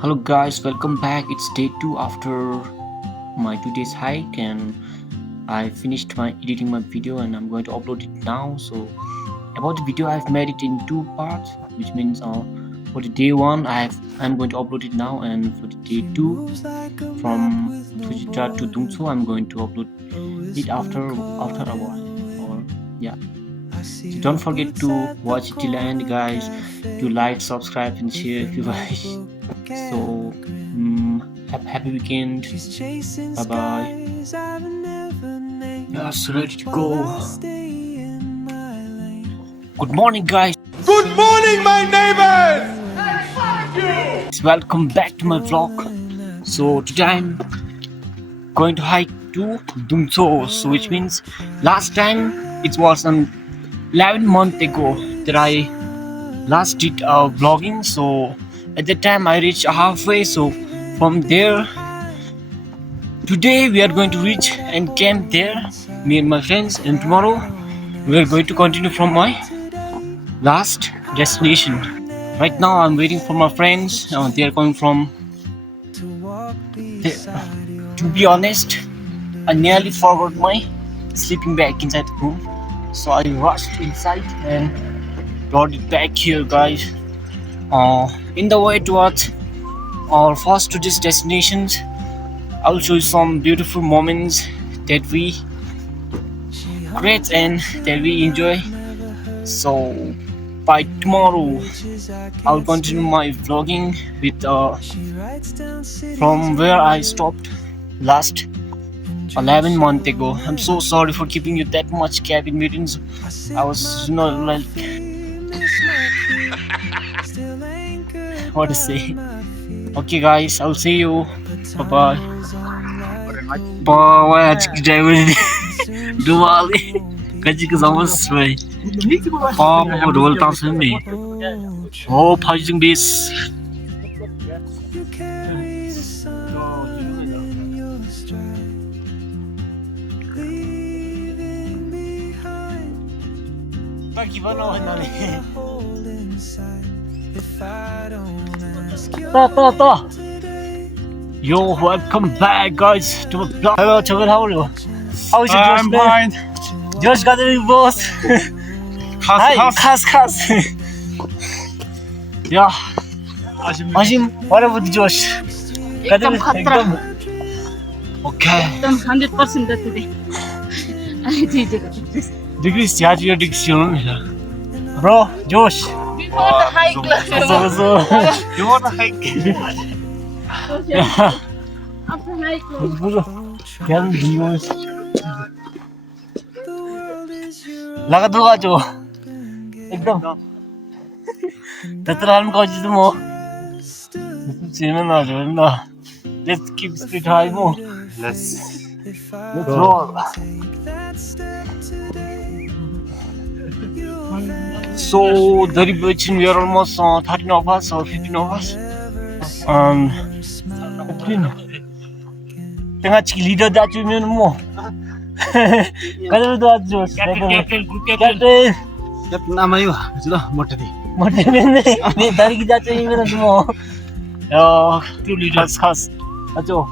Hello guys, welcome back. It's day 2 after my 2 days hike, and I finished my editing my video and I'm going to upload it now. So about the video, I've made it in two parts, which means for the day 1 I'm going to upload it now, and for the day 2 from Tujita to Dungtsho I'm going to upload it after a while. Or yeah. So don't forget to watch it till the end, guys. To like, subscribe, and share if you guys. So, have a happy weekend. Bye bye. Yes, ready to go. Good morning, guys. Good morning, my neighbors! Welcome back to my vlog. So today I'm going to hike to Dungtsho. So which means last time it was 11 months ago that I last did vlogging. So at that time I reached halfway. So from there, today we are going to reach and camp there, me and my friends, and tomorrow we are going to continue from my last destination. Right now I'm waiting for my friends. They are coming from to be honest, I nearly forgot my sleeping bag inside the room, so I rushed inside and brought it back here, guys. In the way towards our first today's destinations, I'll show you some beautiful moments that we create and that we enjoy. So by tomorrow, I'll continue my vlogging with from where I stopped last 11 months ago. I'm so sorry for keeping you that much gap in meetings. I was like what to say. Okay guys, I'll see you. Bye bye. Bye. Duali. Kaji kazamas way. Oh, dual tansin me. Oh, pajing this. Yo, welcome back, guys, to my vlog. Hello, Chagal, how are you? How's your I'm fine. Josh gathering boss. Hi, khas. Yeah. Ashim, what about Josh? एकदम खतरा Okay. एकदम 100% today. Degrees, yeah, your degrees, bro, Josh. Before the hike, You want to hike? after hike, Can you लगा दूंगा जो एकदम तत्र हम कौन चीज़ मो चीज़ ना जो ना let's keep speed high mo let's roll. So the reaching we are almost 13 of us or 15 of us. 15. Tengah cik leader dah cuma mo. Kalau tu aja. Captain. Nama you? Sudah, motor di. Ni dari kita cuma ini semua. Two leaders khas. Ajo.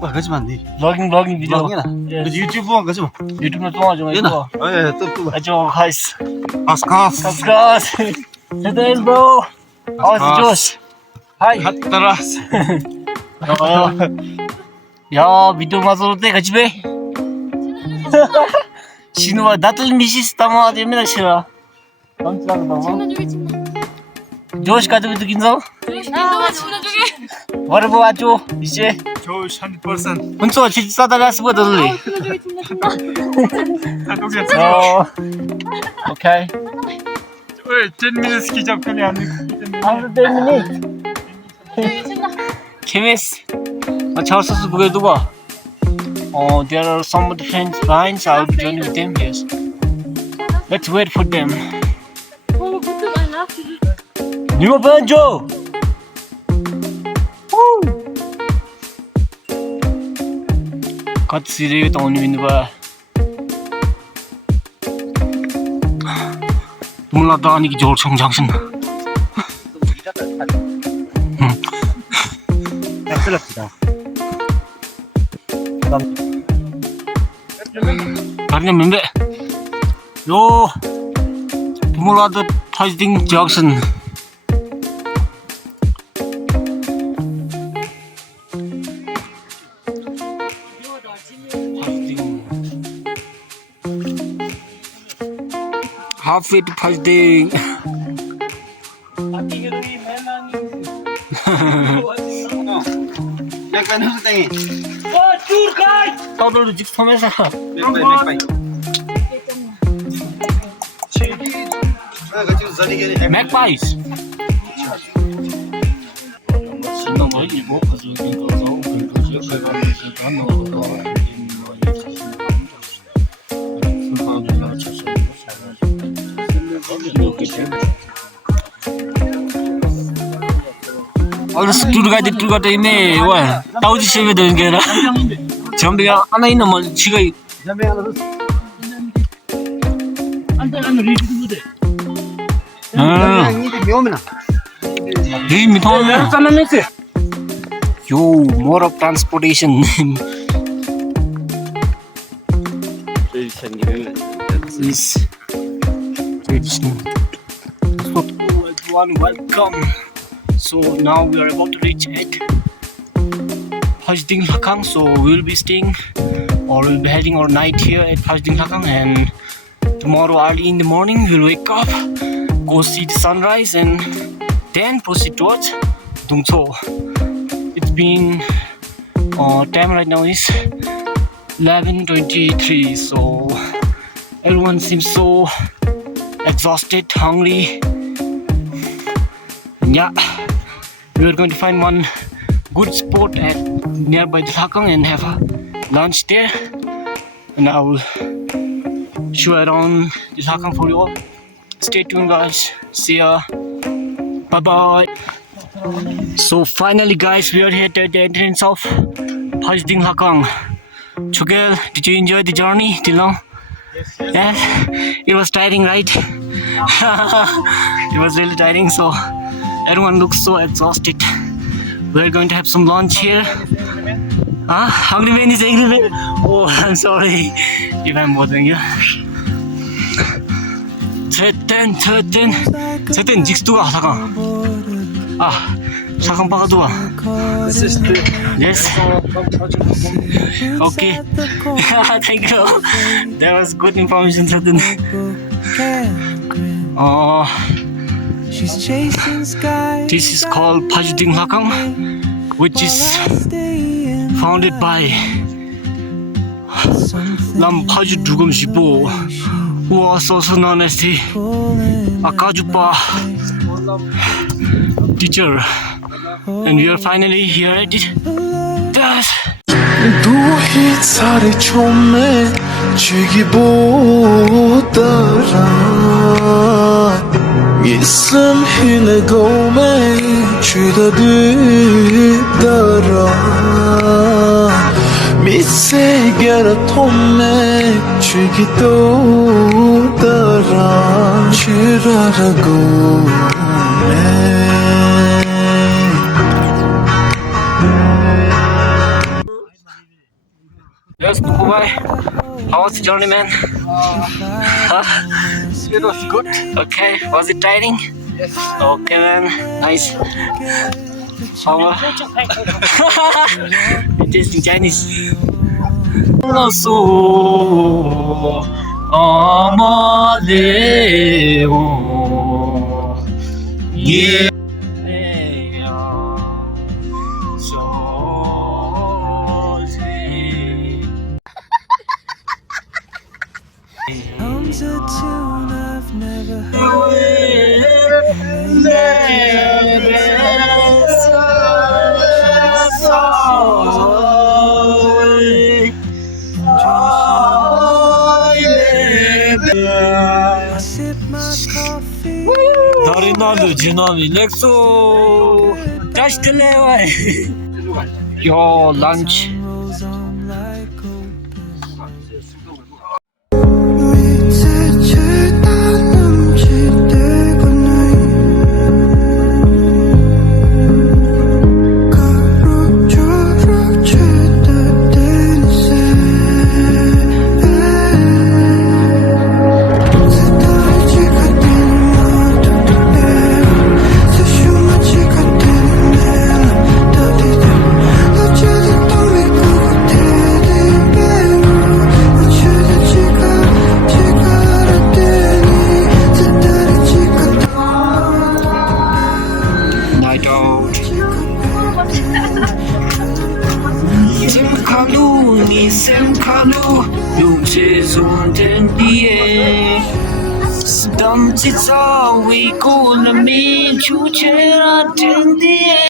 Wah, gaji mandi. Vlogging video. Di YouTube pun gaji mo. YouTube में तो आजो Iya na. Oh ya, tu. Ajo guys. Kas. Today bro. How's Josh? Hi. Teras. 야, video mazurute gajibe. 신우가 나도 미시스타마 되면 싫어. Josh 가지고 긴서? What about you? 이제 Josh 100%. 혼자 질 싸다가 쓰거든요. Okay. Wait, 10 minutes ki jab kali aane. After 10 minutes. Kemis. charles buge duga. There are some of the friends behind, so I'll be joining with them. Yes. Let's wait for them. Nima banjo. Woo. Kat siri to oni bindu ba. Tumla ta ani ki jor chong jangsin. 쓰럽시다. Karena membe yo pemulada Phasding Junction. Halfway to Phasding. 맥바이 누수 땡이. 떠들도 직섬에서 맥바이. 같이 자리게. Magpies. Harus turga ini, wah, tahu sih saya dengan kira. Jambi anak ini mau cikai. Yo, more of transportation. This everyone welcome. So now we are about to reach at Phasding Lakang. So we'll be staying or we'll be having our night here at Phasding Lakang, and tomorrow early in the morning we'll wake up, go see the sunrise, and then proceed towards Dungtsho. It's been time right now is 11:23. So everyone seems so exhausted, hungry. And yeah, we are going to find one good spot at nearby the Lakang and have lunch there. And I will show around the Lakang for you all. Stay tuned, guys. See ya. Bye bye. So finally, guys, we are here at the entrance of Phasding Lakang. Chugel, did you enjoy the journey till now? Yes. It was tiring, right? It was really tiring. So everyone looks so exhausted. We're going to have some lunch here. Hungry man is angry man. Oh, I'm sorry if I'm bothering you. Thirteen, Jixtua Lakang. Lakang Pakadua. Yes. Okay. Thank you. That was good information, Thirteen. This is called Phasding Lakang, which is founded by Lam Phaju Dugam Shipo, who was also known as the Akajupa teacher. And we are finally here at it. दूहित सारे छोमे Chigi बोतरा इसम हिने गोमे चिदा दिदरा मिसे गेरा थोमे Chigi तोतरा चिरारा गोमे. Yes, bye. How was the journey, man? It was good. Okay, was it tiring? Yes. Okay, man. Nice. How it is in Chinese. So, yeah. Comes a tune I've never heard. I sip my coffee. Ronaldo, Ginoni, Lexo, touch the level. Your lunch. Rolls on like open. kalu ni sem kalu lung che zon ten die dum chi za we ko na me chu che ra ten die